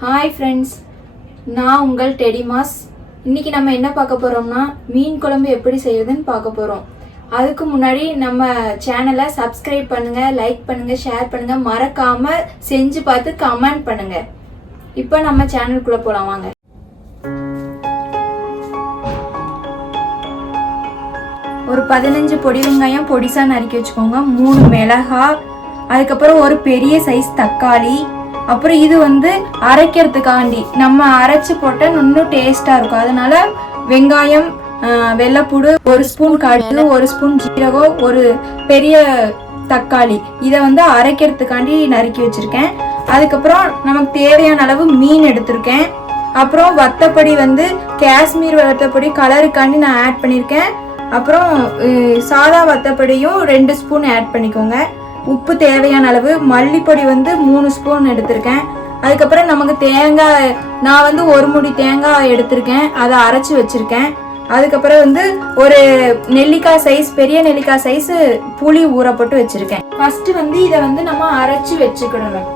Hi friends, நான் உங்கள் டெடிமாஸ். இன்றைக்கி நம்ம என்ன பார்க்க போகிறோம்னா மீன் குழம்பு எப்படி செய்யறதுன்னு பார்க்க போகிறோம். அதுக்கு முன்னாடி நம்ம சேனலை சப்ஸ்கிரைப் பண்ணுங்கள், லைக் பண்ணுங்கள், ஷேர் பண்ணுங்கள், மறக்காமல் செஞ்சு பார்த்து கமெண்ட் பண்ணுங்கள். இப்போ நம்ம சேனலுக்குள்ளே போகலாம் வாங்க. ஒரு 15 பொடி வெங்காயம் பொடிசாக நறுக்கி வச்சுக்கோங்க, 3 மிளகாய், அதுக்கப்புறம் ஒரு பெரிய சைஸ் தக்காளி, அப்புறம் இது அரைக்கிறதுக்காண்டி நம்ம அரைச்சி போட்டால் இன்னும் டேஸ்ட்டாக இருக்கும். அதனால வெங்காயம், வெள்ளைப்பூடு, 1 ஸ்பூன் கடுகு, 1 ஸ்பூன் ஜீரகம், ஒரு பெரிய தக்காளி, இதை அரைக்கிறதுக்காண்டி நறுக்கி வச்சுருக்கேன். அதுக்கப்புறம் நமக்கு தேவையான அளவு மீன் எடுத்திருக்கேன். அப்புறம் வத்தப்பொடி காஷ்மீர் வத்தப்பொடி கலருக்காண்டி நான் ஆட் பண்ணியிருக்கேன். அப்புறம் சாதா வத்தப்பொடியும் 2 ஸ்பூன் ஆட் பண்ணிக்கோங்க. உப்பு தேவையான அளவு, மல்லிப்பொடி 3 ஸ்பூன் எடுத்திருக்கேன். அதுக்கப்புறம் நமக்கு தேங்காய், நான் 1 முடி தேங்காய் எடுத்திருக்கேன், அதை அரைச்சி வச்சிருக்கேன். அதுக்கப்புறம் ஒரு நெல்லிக்காய் சைஸ், பெரிய நெல்லிக்காய் சைஸ் புளி ஊற போட்டு வச்சிருக்கேன். ஃபர்ஸ்ட் இதை நம்ம அரைச்சி வச்சுக்கிடணும்.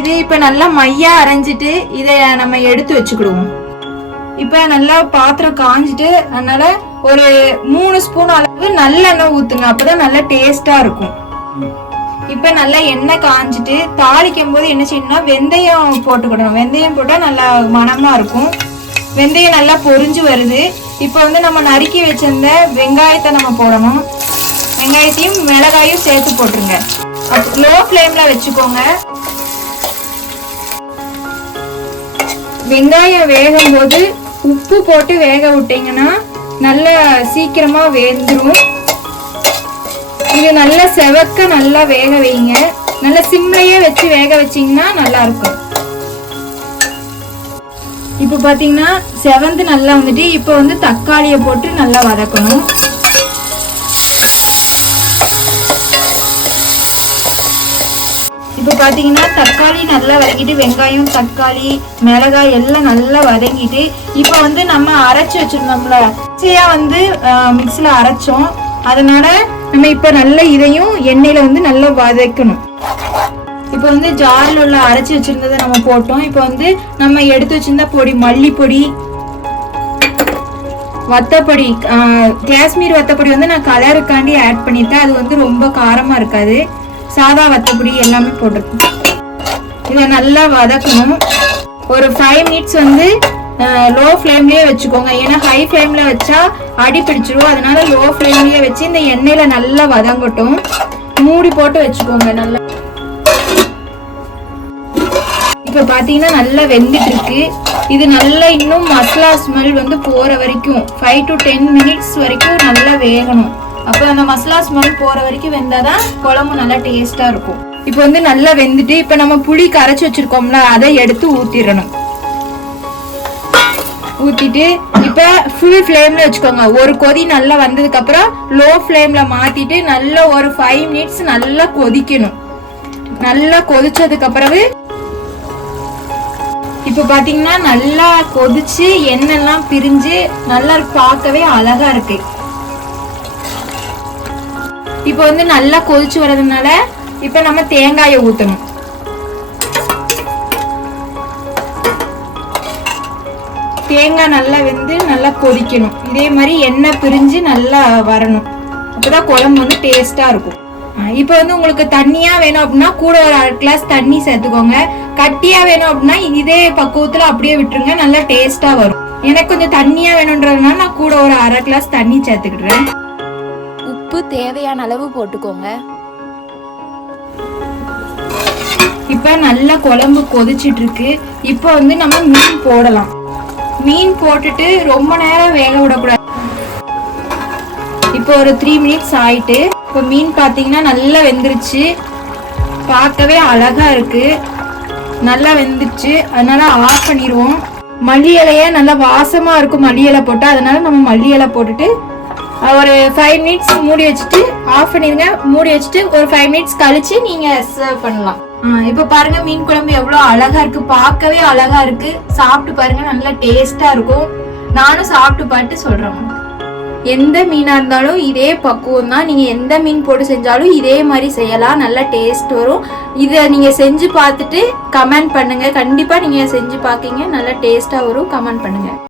இது இப்ப நல்லா மையா அரைஞ்சிட்டு இதை நம்ம எடுத்து வச்சுக்கிடுவோம். இப்ப நல்லா பாத்திரம் காஞ்சிட்டு, அதனால ஒரு 3 ஸ்பூன் அளவு நல்லெண்ணெய் ஊத்துங்க, அப்பதான் நல்லா டேஸ்டா இருக்கும். இப்ப நல்லா எண்ணெய் காஞ்சிட்டு தாளிக்கும் போது என்ன செய்யணும்னா வெந்தயம் போட்டுக்கிடணும். வெந்தயம் போட்டா நல்லா மணமா இருக்கும். வெந்தயம் நல்லா பொரிஞ்சு வருது. இப்ப நம்ம நறுக்கி வச்சிருந்த வெங்காயத்தை நம்ம போடணும். வெங்காயத்தையும் மிளகாயும் சேர்த்து போட்டுருங்க. லோ ஃப்ளேம்ல வச்சுக்கோங்க. வெங்காயம் வேகும் போது உப்பு போட்டு வேக விட்டீங்கன்னா நல்லா சீக்கிரமா வெந்துடும். இது நல்லா செவக்க நல்லா வேக வைங்க. நல்லா சிம்லையே வச்சு வேக வச்சீங்கன்னா நல்லா இருக்கும். இப்ப பாத்தீங்கன்னா செவந்து நல்லா இப்ப தக்காளியை போட்டு நல்லா வதக்கணும். இப்போ பார்த்தீங்கன்னா தக்காளி நல்லா வதங்கிட்டு, வெங்காயம், தக்காளி, மிளகாய் எல்லாம் நல்லா வதங்கிட்டு, இப்போ நம்ம அரைச்சி வச்சிருந்தோம்ல, மிக்சியில் அரைச்சோம். அதனால நம்ம இப்போ நல்லா இதையும் எண்ணெயில நல்லா வதக்கணும். இப்போ ஜாரில் உள்ள அரைச்சி வச்சிருந்ததை நம்ம போட்டோம். இப்போ நம்ம எடுத்து வச்சிருந்த பொடி, மல்லிப்பொடி, வத்தப்பொடி, காஷ்மீர் வத்தப்பொடி நான் கலருக்காண்டி ஆட் பண்ணிட்டேன். அது ரொம்ப காரமா இருக்காது. சாதா வத்தப்பொடி எல்லாமே போட்டிருக்கோம். இதை நல்லா வதக்கணும். ஒரு 5 மினிட்ஸ் லோ ஃப்ளேம்லயே வச்சுக்கோங்க. ஏன்னா ஹை ஃப்ளேம்ல வச்சா அடி பிடிச்சிரும். அதனால லோ ஃப்ளேம்லயே வச்சு இந்த எண்ணெயில நல்லா வதங்கட்டும். மூடி போட்டு வச்சுக்கோங்க. நல்லா இப்ப பாத்தீங்கன்னா நல்லா வெந்துட்டு இருக்கு. இது நல்லா இன்னும் மசாலா ஸ்மெல் போற வரைக்கும் 5 to 10 மினிட்ஸ் வரைக்கும் நல்லா வேகணும். அப்போ அந்த மசாலா ஸ்மெல் போற வரைக்கும் வெந்தாதான் குழம்பு நல்லா டேஸ்டா இருக்கும். இப்போ நல்லா வெந்துட்டு, இப்ப நம்ம புளி கரைச்சி வச்சிருக்கோம்ல, அதை எடுத்து ஊத்திடணும். ஊத்திட்டு இப்ப ஃபுல் ஃப்ளேம்ல வச்சுக்கோங்க. ஒரு கொதி நல்லா வந்ததுக்கு அப்புறம் லோ ஃப்ளேம்ல மாத்திட்டு நல்லா ஒரு 5 மினிட்ஸ் நல்லா கொதிக்கணும். நல்லா கொதிச்சதுக்கு அப்புறம் இப்ப பாத்தீங்கன்னா நல்லா கொதிச்சு எண்ணெய்லாம் பிரிஞ்சு நல்லா பார்க்கவே அழகா இருக்கு. இப்போ நல்லா கொதிச்சு வர்றதுனால இப்ப நம்ம தேங்காயை ஊத்தணும். தேங்காய் நல்லா வெந்து நல்லா கொதிக்கணும். இதே மாதிரி எண்ணெய் பிரிஞ்சு நல்லா வரணும். அப்பதான் குழம்பு டேஸ்டா இருக்கும். இப்போ உங்களுக்கு தண்ணியா வேணும் அப்படின்னா கூட ஒரு 1/2 கிளாஸ் தண்ணி சேர்த்துக்கோங்க. கட்டியா வேணும் அப்படின்னா இதே பக்குவத்துல அப்படியே விட்டுருங்க, நல்லா டேஸ்டா வரும். எனக்கு கொஞ்சம் தண்ணியா வேணும்ன்றதுனால நான் கூட ஒரு 1/2 கிளாஸ் தண்ணி சேர்த்துக்கிடுறேன். உப்பு தேவையான அளவு போட்டுக்கோங்க. இப்ப நல்லா குழம்பு கொதிச்சிட்டு இருக்கு. இப்போ நம்ம மீன் போடலாம். மீன் போட்டுட்டு ரொம்ப நேரம் வேக விடக்கூடாது. இப்போ ஒரு 3 மினிட்ஸ் ஆயிட்டு, இப்போ மீன் பாத்தீங்கன்னா நல்லா வெந்துருச்சு. பார்க்கவே அழகா இருக்கு. நல்லா வெந்துருச்சு. அதனால ஆஃப் பண்ணிடுவோம். மல்லி இலைய நல்லா வாசமா இருக்கும் மல்லி இலை போட்டா. அதனால நம்ம மல்லி இலை போட்டுட்டு ஒரு 5 மினிட்ஸ் மூடி வச்சுட்டு ஆஃப் பண்ணிருங்க. மூடி வச்சுட்டு ஒரு 5 மினிட்ஸ் கழிச்சு நீங்க சர்வ் பண்ணலாம். இப்ப பாருங்க மீன் குழம்பு எவ்வளவு அழகா இருக்கு. பார்க்கவே அழகா இருக்கு. சாப்பிட்டு பாருங்க, நல்லா டேஸ்டா இருக்கும். நானும் சாப்பிட்டு பார்த்து சொல்றேன். எந்த மீனாக இருந்தாலும் இதே பக்குவம் தான். நீங்கள் எந்த மீன் போட்டு செஞ்சாலும் இதே மாதிரி செய்யலாம், நல்லா டேஸ்ட் வரும். இதை நீங்கள் செஞ்சு பார்த்துட்டு கமெண்ட் பண்ணுங்கள். கண்டிப்பாக நீங்கள் செஞ்சு பார்க்கிங்க, நல்லா டேஸ்ட்டாக வரும். கமெண்ட் பண்ணுங்கள்.